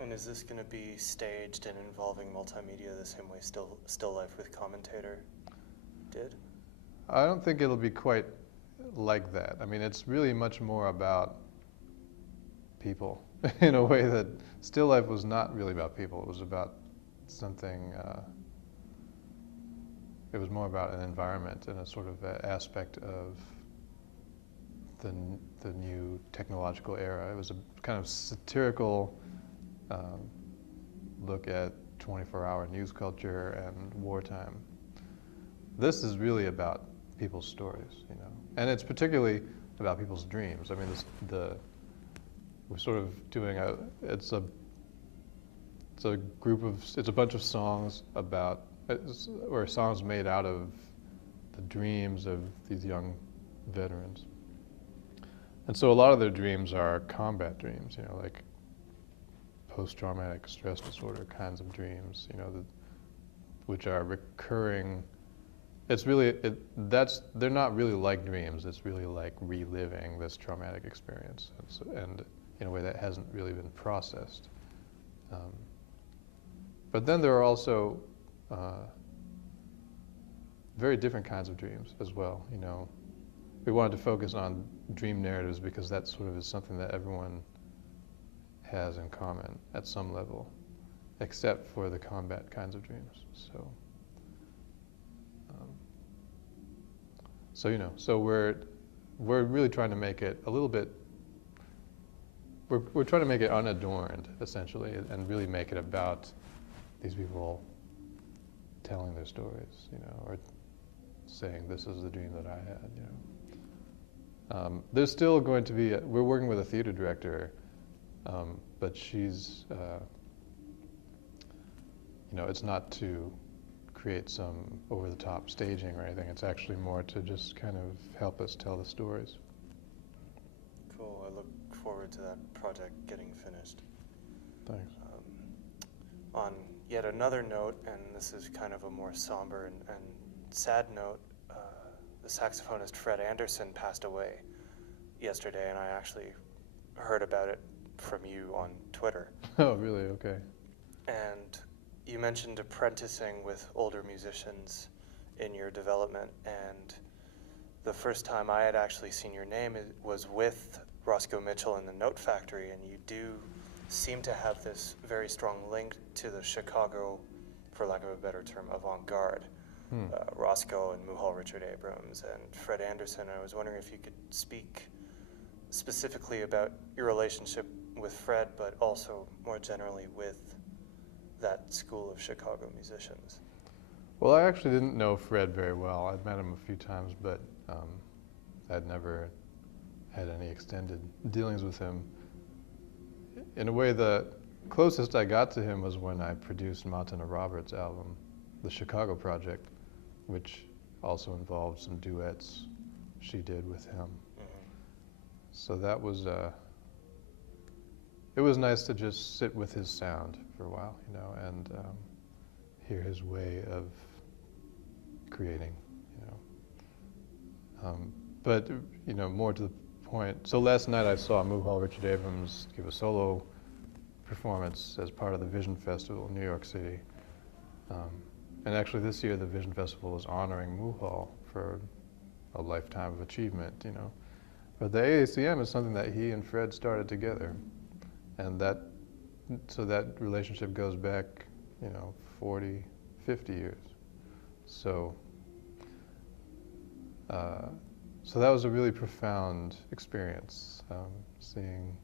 And is this going to be staged and involving multimedia the same way Still Life with Commentator did? I don't think it'll be quite like that. I mean, it's really much more about people in a way that Still Life was not really about people. It was about something, it was more about an environment and a sort of aspect of the new technological era. It was a kind of satirical look at 24-hour news culture and wartime. This is really about people's stories, you know, and it's particularly about people's dreams. I mean, we're sort of doing it's a bunch of songs about, or songs made out of the dreams of these young veterans. And so a lot of their dreams are combat dreams, you know, like post-traumatic stress disorder kinds of dreams, you know, which are recurring. It's really, they're not really like dreams. It's really like reliving this traumatic experience, and in a way that hasn't really been processed. But then there are also very different kinds of dreams as well, you know. We wanted to focus on dream narratives because that sort of is something that everyone has in common at some level, except for the combat kinds of dreams. So you know, so we're really trying to make it a little bit. We're trying to make it unadorned, essentially, and really make it about these people telling their stories, you know, or saying, "This is the dream that I had," you know. There's still going to be. We're working with a theater director, but she's, you know, it's not to create some over-the-top staging or anything. It's actually more to just kind of help us tell the stories. Cool. I look forward to that project getting finished. Thanks. On yet another note, and this is kind of a more somber and sad note, the saxophonist Fred Anderson passed away yesterday, and I actually heard about it from you on Twitter. Oh, really? Okay. And you mentioned apprenticing with older musicians in your development, and the first time I had actually seen your name was with Roscoe Mitchell in the Note Factory, and you do seem to have this very strong link to the Chicago, for lack of a better term, avant-garde. Roscoe and Muhal Richard Abrams and Fred Anderson. I was wondering if you could speak specifically about your relationship with Fred, but also more generally with that school of Chicago musicians. Well, I actually didn't know Fred very well. I'd met him a few times, but I'd never had any extended dealings with him. In a way, the closest I got to him was when I produced Martina Roberts' album, The Chicago Project, which also involved some duets she did with him. So that was, it was nice to just sit with his sound for a while, you know, and hear his way of creating, you know. But, you know, more to the point, so last night I saw Muhal Richard Abrams give a solo performance as part of the Vision Festival in New York City. And actually this year the Vision Festival is honoring Muhal for a lifetime of achievement, you know. But the AACM is something that he and Fred started together. And so that relationship goes back, you know, 40, 50 years. So that was a really profound experience, seeing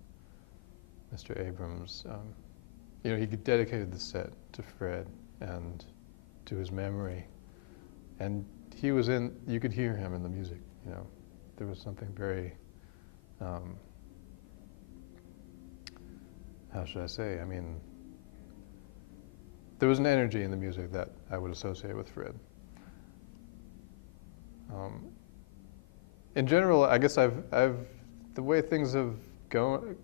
Mr. Abrams. You know, he dedicated the set to Fred and to his memory. And he was you could hear him in the music, you know. There was something very, how should I say? I mean, there was an energy in the music that I would associate with Fred. In general, I guess the way things have gone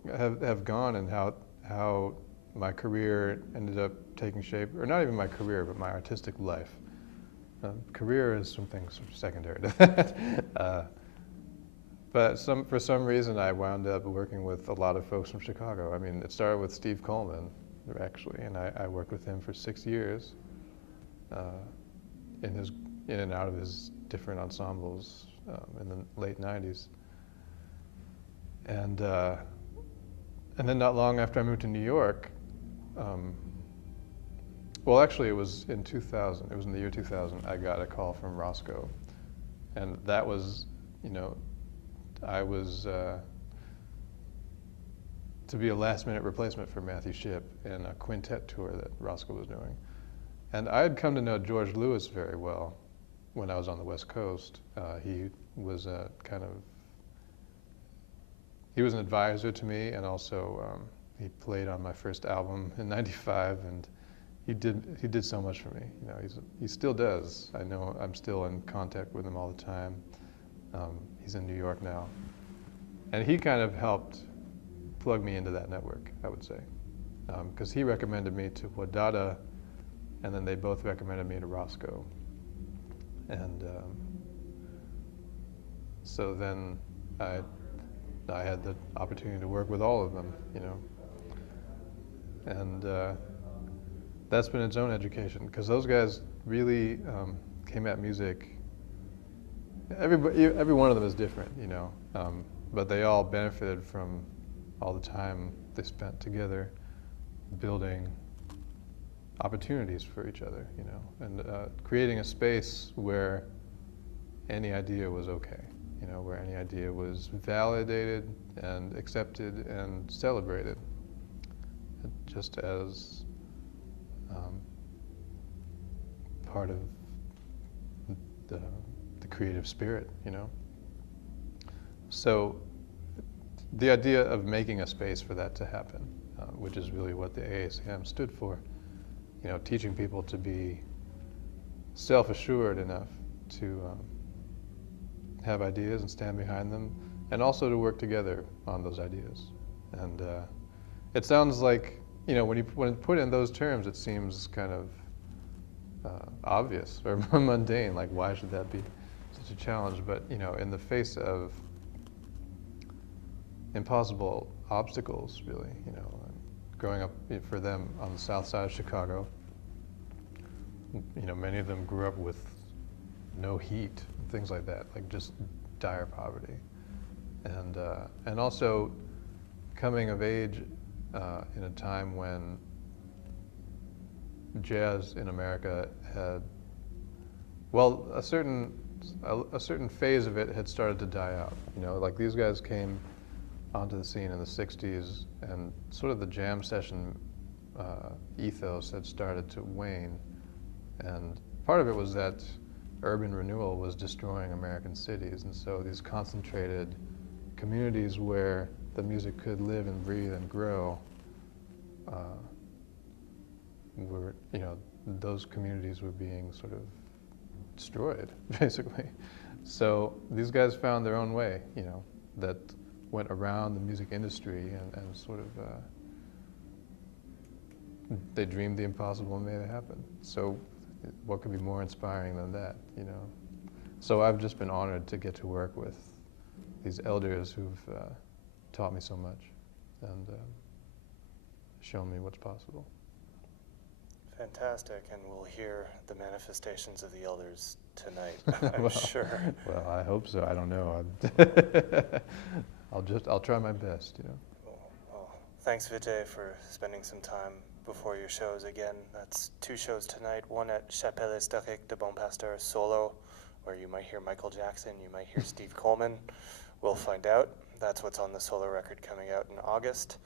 and how my career ended up taking shape, or not even my career, but my artistic life. Career is something sort of secondary to that. But for some reason, I wound up working with a lot of folks from Chicago. I mean, it started with Steve Coleman, actually, and I worked with him for 6 years in and out of his different ensembles in the late 90s. And then not long after I moved to New York, well, actually, it was in 2000. It was in the year 2000. I got a call from Roscoe, and that was, you know, I was to be a last-minute replacement for Matthew Shipp in a quintet tour that Roscoe was doing. And I had come to know George Lewis very well when I was on the West Coast. He was he was an advisor to me, and also he played on my first album in '95, and he did so much for me. You know, he still does. I know I'm still in contact with him all the time. He's in New York now, and he kind of helped plug me into that network, I would say, because he recommended me to Wadada, and then they both recommended me to Roscoe, and so then I had the opportunity to work with all of them, you know, and that's been its own education, because those guys really came at music. Every one of them is different, you know, but they all benefited from all the time they spent together building opportunities for each other, you know, and creating a space where any idea was okay, you know, where any idea was validated and accepted and celebrated, just as part of the creative spirit, you know. So the idea of making a space for that to happen, which is really what the AACM stood for, you know, teaching people to be self-assured enough to have ideas and stand behind them, and also to work together on those ideas. And it sounds like, you know, when put in those terms, it seems kind of obvious or mundane, like why should that be such a challenge? But, you know, in the face of impossible obstacles, really, you know, growing up for them on the south side of Chicago, you know, many of them grew up with no heat, things like that, like just dire poverty. And also coming of age in a time when jazz in America had, well, a certain phase of it had started to die out. You know, like these guys came onto the scene in the 60s, and sort of the jam session ethos had started to wane. And part of it was that urban renewal was destroying American cities, and so these concentrated communities where the music could live and breathe and grow were, you know, those communities were being sort of destroyed, basically. So these guys found their own way, you know, that went around the music industry and sort of, they dreamed the impossible and made it happen. So what could be more inspiring than that, you know? So I've just been honored to get to work with these elders who've taught me so much and shown me what's possible. Fantastic, and we'll hear the manifestations of the elders tonight, I'm Well, sure. Well, I hope so. I don't know. I'll try my best, you know. Well, thanks, Vijay, for spending some time before your shows again. That's 2 shows tonight, one at Chapelle Historique de Bon Pasteur solo, where you might hear Michael Jackson, you might hear Steve Coleman. We'll find out. That's what's on the solo record coming out in August.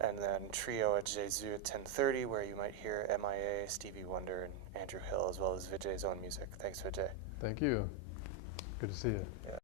And then trio at Jésus at 10:30, where you might hear MIA, Stevie Wonder, and Andrew Hill, as well as Vijay's own music. Thanks, Vijay. Thank you. Good to see you. Yeah.